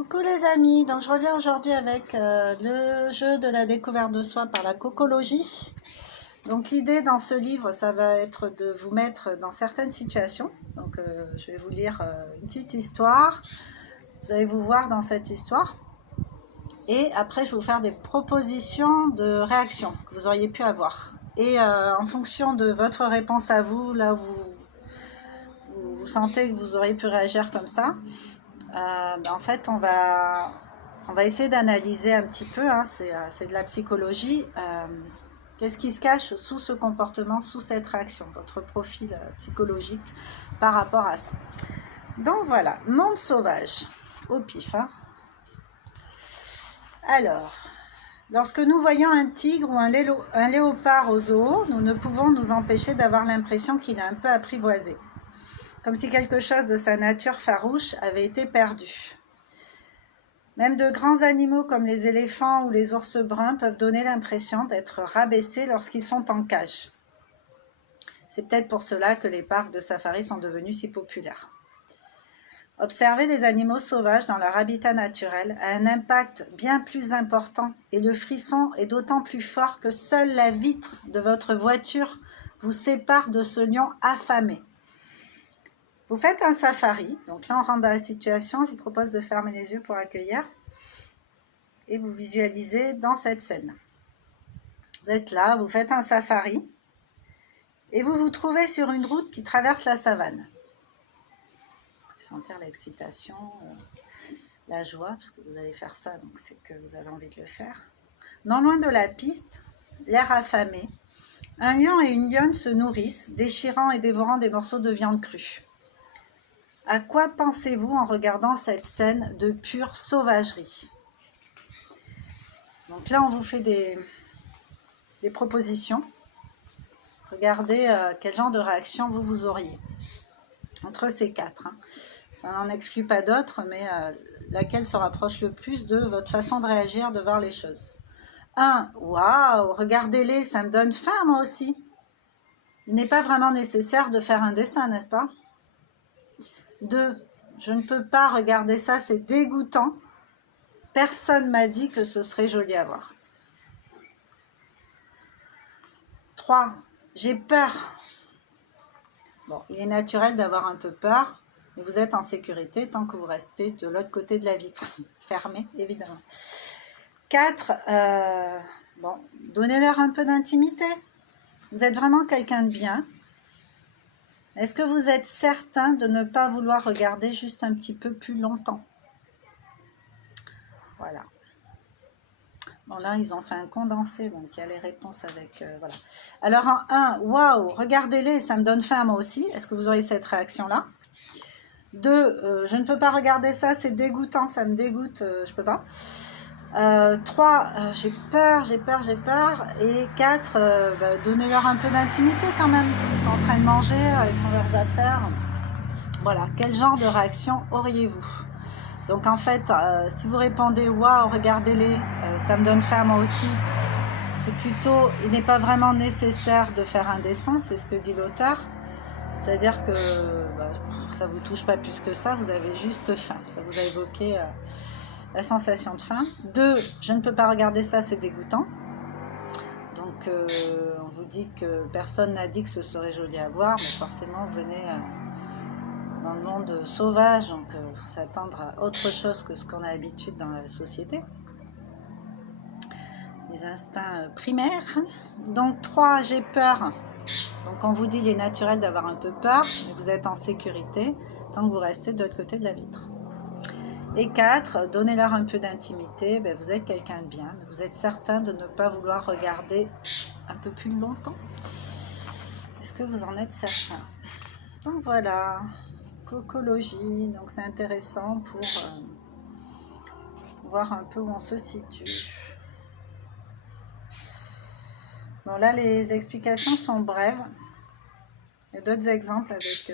Coucou les amis, donc je reviens aujourd'hui avec le jeu de la découverte de soi par la cocologie. Donc l'idée dans ce livre, ça va être de vous mettre dans certaines situations. Donc je vais vous lire une petite histoire, vous allez vous voir dans cette histoire. Et après je vais vous faire des propositions de réactions que vous auriez pu avoir. Et en fonction de votre réponse à vous, là où vous sentez que vous auriez pu réagir comme ça, en fait on va essayer d'analyser un petit peu, hein, c'est de la psychologie, qu'est-ce qui se cache sous ce comportement, sous cette réaction, votre profil psychologique par rapport à ça. Donc voilà, monde sauvage, au pif. Hein. Alors, lorsque nous voyons un tigre ou un léopard au zoo, nous ne pouvons nous empêcher d'avoir l'impression qu'il est un peu apprivoisé, comme si quelque chose de sa nature farouche avait été perdu. Même de grands animaux comme les éléphants ou les ours bruns peuvent donner l'impression d'être rabaissés lorsqu'ils sont en cage. C'est peut-être pour cela que les parcs de safari sont devenus si populaires. Observer des animaux sauvages dans leur habitat naturel a un impact bien plus important et le frisson est d'autant plus fort que seule la vitre de votre voiture vous sépare de ce lion affamé. Vous faites un safari, donc là on rentre dans la situation, je vous propose de fermer les yeux pour accueillir et vous visualisez dans cette scène. Vous êtes là, vous faites un safari et vous vous trouvez sur une route qui traverse la savane. Sentir l'excitation, la joie, parce que vous allez faire ça, donc c'est que vous avez envie de le faire. Non loin de la piste, l'air affamé, un lion et une lionne se nourrissent, déchirant et dévorant des morceaux de viande crue. À quoi pensez-vous en regardant cette scène de pure sauvagerie? Donc là, on vous fait des propositions. Regardez quel genre de réaction vous auriez entre ces quatre. Hein. Ça n'en exclut pas d'autres, mais laquelle se rapproche le plus de votre façon de réagir, de voir les choses. 1. Waouh, regardez-les, ça me donne faim moi aussi. Il n'est pas vraiment nécessaire de faire un dessin, n'est-ce pas? 2. Je ne peux pas regarder ça, c'est dégoûtant. Personne m'a dit que ce serait joli à voir. 3. J'ai peur. Bon, il est naturel d'avoir un peu peur, mais vous êtes en sécurité tant que vous restez de l'autre côté de la vitre, fermée évidemment. 4. Donnez-leur un peu d'intimité. Vous êtes vraiment quelqu'un de bien. Est-ce que vous êtes certain de ne pas vouloir regarder juste un petit peu plus longtemps? Voilà. Bon, là, ils ont fait un condensé, donc il y a les réponses avec... voilà. Alors, en 1, waouh, regardez-les, ça me donne faim moi aussi. Est-ce que vous aurez cette réaction-là? 2, je ne peux pas regarder ça, c'est dégoûtant, ça me dégoûte, je peux pas. 3, j'ai peur. Et 4, donnez-leur un peu d'intimité quand même. Ils sont en train de manger, ils font leurs affaires. Voilà, quel genre de réaction auriez-vous? Donc en fait, si vous répondez « Waouh, regardez-les, ça me donne faim moi aussi », c'est plutôt, il n'est pas vraiment nécessaire de faire un dessin, c'est ce que dit l'auteur. C'est-à-dire que ça ne vous touche pas plus que ça, vous avez juste faim. Ça vous a évoqué la sensation de faim. 2, je ne peux pas regarder ça, c'est dégoûtant. Donc on vous dit que personne n'a dit que ce serait joli à voir, mais forcément vous venez... dans le monde sauvage, donc il faut s'attendre à autre chose que ce qu'on a l'habitude dans la société. Les instincts primaires. Donc 3, j'ai peur. Donc on vous dit il est naturel d'avoir un peu peur, mais vous êtes en sécurité tant que vous restez de l'autre côté de la vitre. Et 4, donnez-leur un peu d'intimité, vous êtes quelqu'un de bien, mais vous êtes certain de ne pas vouloir regarder un peu plus longtemps. Est-ce que vous en êtes certain? Donc voilà. Cocologie, donc c'est intéressant pour voir un peu où on se situe. Bon là les explications sont brèves, il y a d'autres exemples avec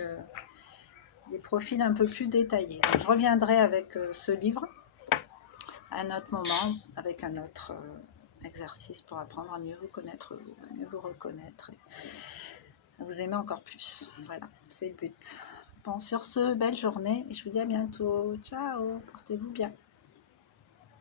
des profils un peu plus détaillés. Donc, je reviendrai avec ce livre à un autre moment, avec un autre exercice pour apprendre à mieux vous connaître, à mieux vous reconnaître et à vous aimer encore plus. Voilà, c'est le but. Bon, sur ce, belle journée et je vous dis à bientôt. Ciao, portez-vous bien.